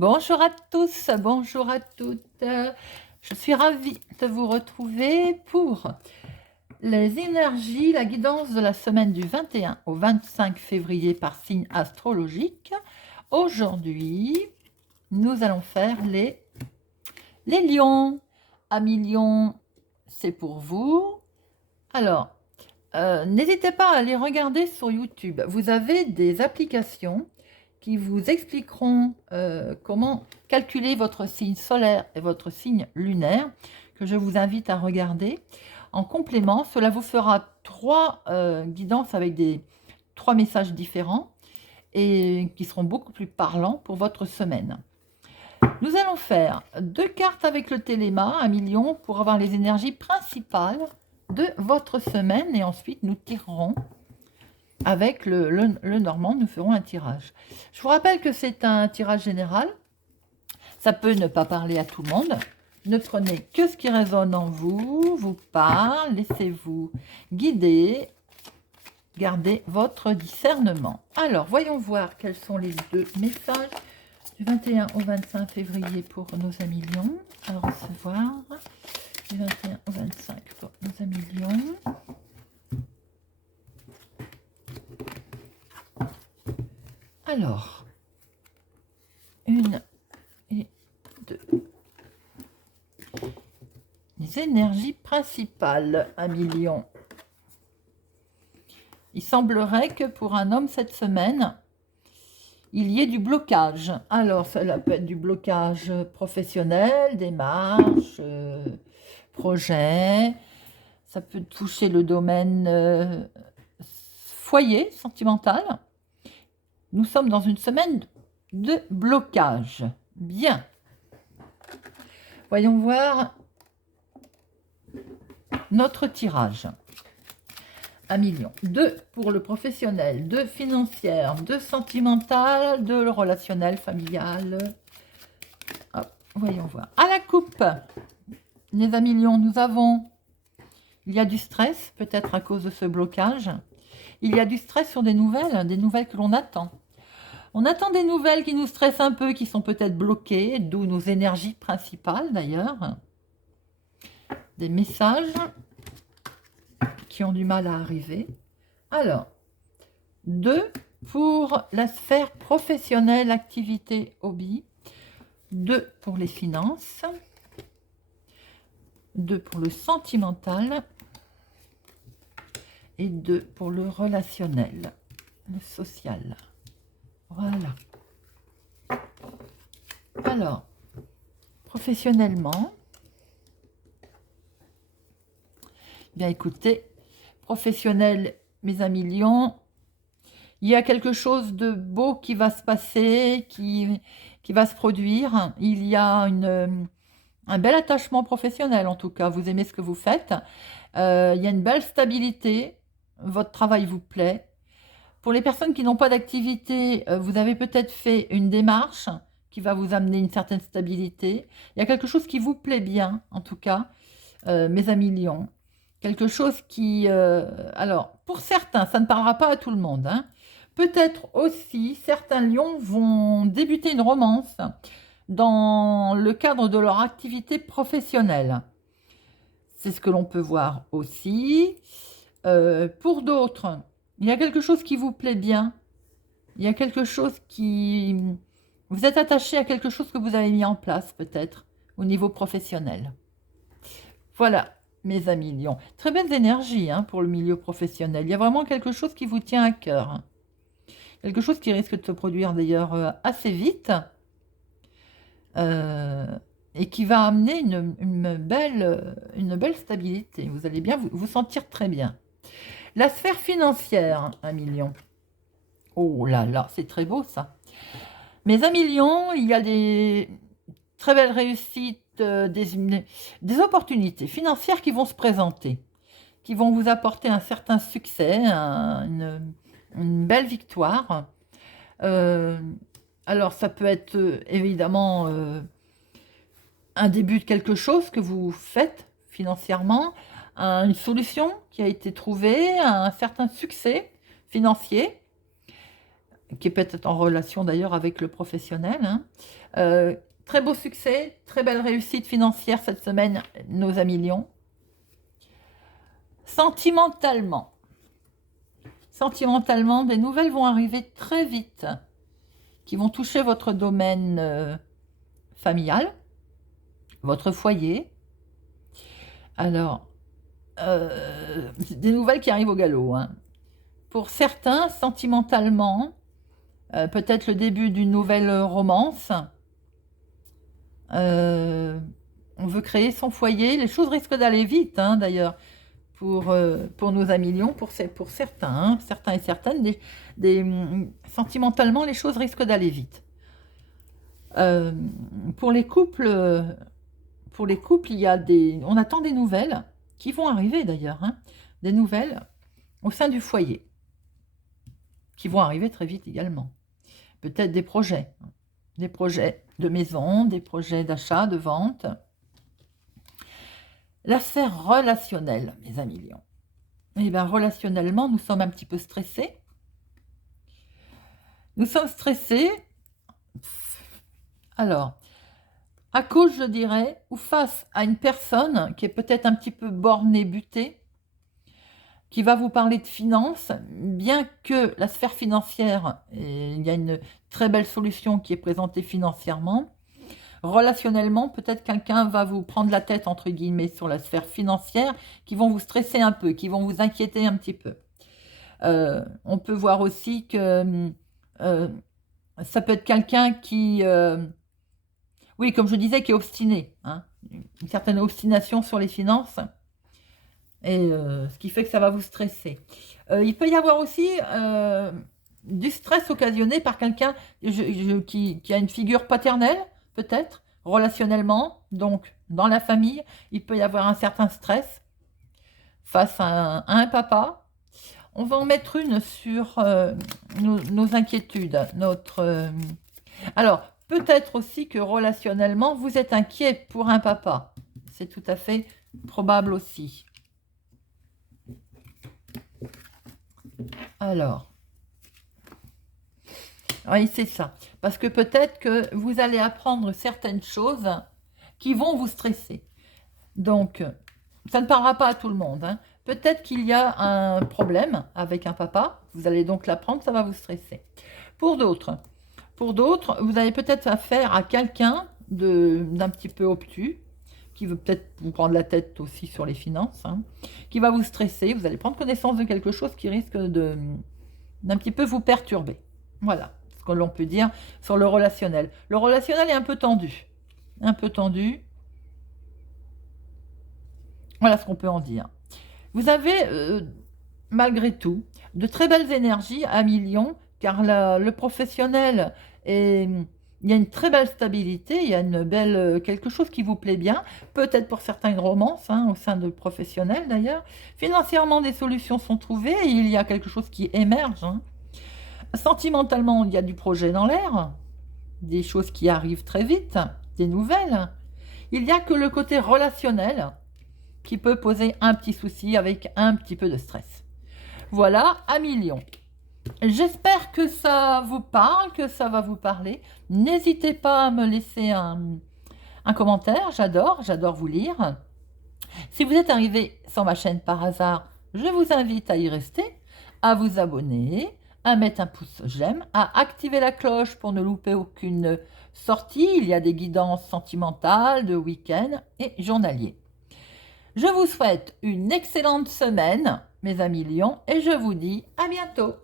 Bonjour à tous, bonjour à toutes. Je suis ravie de vous retrouver pour les énergies, la guidance de la semaine du 21 au 25 février par signe astrologique. Aujourd'hui, nous allons faire les lions. Amis lions, c'est pour vous. Alors, n'hésitez pas à aller regarder sur YouTube. Vous avez des applications qui vous expliqueront comment calculer votre signe solaire et votre signe lunaire, que je vous invite à regarder. En complément, cela vous fera trois guidances avec trois messages différents et qui seront beaucoup plus parlants pour votre semaine. Nous allons faire 2 cartes avec le téléma à million pour avoir les énergies principales de votre semaine et ensuite nous tirerons avec le normand, nous ferons un tirage. Je vous rappelle que c'est un tirage général. Ça peut ne pas parler à tout le monde. Ne prenez que ce qui résonne en vous, vous parle, laissez-vous guider. Gardez votre discernement. Alors, voyons voir quels sont les deux messages du 21 au 25 février pour nos amis lions. À recevoir du 21 au 25 pour nos amis lions. Alors, 1 et 2. Les énergies principales, amis lions. Il semblerait que pour un homme cette semaine, il y ait du blocage. Alors, cela peut être du blocage professionnel, démarche, projet. Ça peut toucher le domaine foyer, sentimental. Nous sommes dans une semaine de blocage. Bien. Voyons voir notre tirage. 1 million. 2 pour le professionnel, 2 financière, 2 sentimental, 2 le relationnel, familial. Hop, voyons voir. À la coupe, les amis lions, nous avons, il y a du stress, peut-être à cause de ce blocage. Il y a du stress sur des nouvelles que l'on attend. On attend des nouvelles qui nous stressent un peu, qui sont peut-être bloquées, d'où nos énergies principales d'ailleurs. Des messages qui ont du mal à arriver. Alors, 2 pour la sphère professionnelle, activité, hobby. 2 pour les finances. 2 pour le sentimental. Et 2 pour le relationnel, le social. Voilà. Alors, professionnellement, bien écoutez, professionnel, mes amis lions, il y a quelque chose de beau qui va se passer, qui va se produire. Il y a un bel attachement professionnel, en tout cas. Vous aimez ce que vous faites. Il y a une belle stabilité. Votre travail vous plaît. Pour les personnes qui n'ont pas d'activité, vous avez peut-être fait une démarche qui va vous amener une certaine stabilité. Il y a quelque chose qui vous plaît bien, en tout cas, mes amis lions. Quelque chose qui... alors, pour certains, ça ne parlera pas à tout le monde. Hein. Peut-être aussi, certains lions vont débuter une romance dans le cadre de leur activité professionnelle. C'est ce que l'on peut voir aussi. Pour d'autres, il y a quelque chose qui vous plaît bien. Il y a quelque chose qui... Vous êtes attaché à quelque chose que vous avez mis en place, peut-être, au niveau professionnel. Voilà, mes amis lions. Très belles énergies hein, pour le milieu professionnel. Il y a vraiment quelque chose qui vous tient à cœur. Hein. Quelque chose qui risque de se produire d'ailleurs assez vite. Et qui va amener une belle stabilité. Vous allez bien vous sentir très bien. La sphère financière, 1 million. Oh là là, c'est très beau ça. Mes amis lions, il y a des très belles réussites, des opportunités financières qui vont se présenter, qui vont vous apporter un certain succès, une belle victoire. Alors ça peut être évidemment un début de quelque chose que vous faites financièrement, une solution qui a été trouvée, un certain succès financier. qui est peut-être en relation d'ailleurs avec le professionnel. Hein. Très beau succès, très belle réussite financière cette semaine, nos amis Lions. Sentimentalement, des nouvelles vont arriver très vite, qui vont toucher votre domaine familial, votre foyer. Alors, des nouvelles qui arrivent au galop. Hein. Pour certains, sentimentalement, peut-être le début d'une nouvelle romance. On veut créer son foyer. Les choses risquent d'aller vite, hein, d'ailleurs, pour nos amis Lions, pour certains, hein, certains et certaines. Sentimentalement, les choses risquent d'aller vite. Pour les couples, il y a on attend des nouvelles qui vont arriver d'ailleurs, hein, des nouvelles au sein du foyer, qui vont arriver très vite également. Peut-être des projets de maison, des projets d'achat, de vente. La sphère relationnelle, mes amis Lions. Eh bien, relationnellement, nous sommes un petit peu stressés. Nous sommes stressés, alors, à cause, je dirais, ou face à une personne qui est peut-être un petit peu bornée, butée, qui va vous parler de finances, bien que la sphère financière, il y a une très belle solution qui est présentée financièrement. Relationnellement, peut-être quelqu'un va vous prendre la tête, entre guillemets, sur la sphère financière, qui vont vous stresser un peu, qui vont vous inquiéter un petit peu. On peut voir aussi que ça peut être quelqu'un qui, oui, comme je disais, qui est obstiné, hein, une certaine obstination sur les finances, et ce qui fait que ça va vous stresser. Il peut y avoir aussi du stress occasionné par quelqu'un qui a une figure paternelle, peut-être, relationnellement, donc dans la famille, il peut y avoir un certain stress face à un papa. On va en mettre une sur nos inquiétudes. Alors, peut-être aussi que relationnellement, vous êtes inquiet pour un papa. C'est tout à fait probable aussi. Alors, oui, c'est ça. Parce que peut-être que vous allez apprendre certaines choses qui vont vous stresser. Donc, ça ne parlera pas à tout le monde. Hein. Peut-être qu'il y a un problème avec un papa. Vous allez donc l'apprendre, ça va vous stresser. Pour d'autres, vous avez peut-être affaire à quelqu'un d'un petit peu obtus, qui veut peut-être vous prendre la tête aussi sur les finances, hein, qui va vous stresser. Vous allez prendre connaissance de quelque chose qui risque d'un petit peu vous perturber. Voilà ce que l'on peut dire sur le relationnel. Le relationnel est un peu tendu. Un peu tendu. Voilà ce qu'on peut en dire. Vous avez, malgré tout, de très belles énergies à Lions, car le professionnel, il y a une très belle stabilité, il y a quelque chose qui vous plaît bien, peut-être pour certaines romances, hein, au sein de professionnels d'ailleurs. Financièrement, des solutions sont trouvées et il y a quelque chose qui émerge. Hein. Sentimentalement, il y a du projet dans l'air, des choses qui arrivent très vite, des nouvelles. Il n'y a que le côté relationnel qui peut poser un petit souci avec un petit peu de stress. Voilà, amis Lions. J'espère que ça vous parle, que ça va vous parler. N'hésitez pas à me laisser un commentaire, j'adore vous lire. Si vous êtes arrivé sur ma chaîne par hasard, je vous invite à y rester, à vous abonner, à mettre un pouce j'aime, à activer la cloche pour ne louper aucune sortie. Il y a des guidances sentimentales, de week-end et journaliers. Je vous souhaite une excellente semaine, mes amis Lions, et je vous dis à bientôt.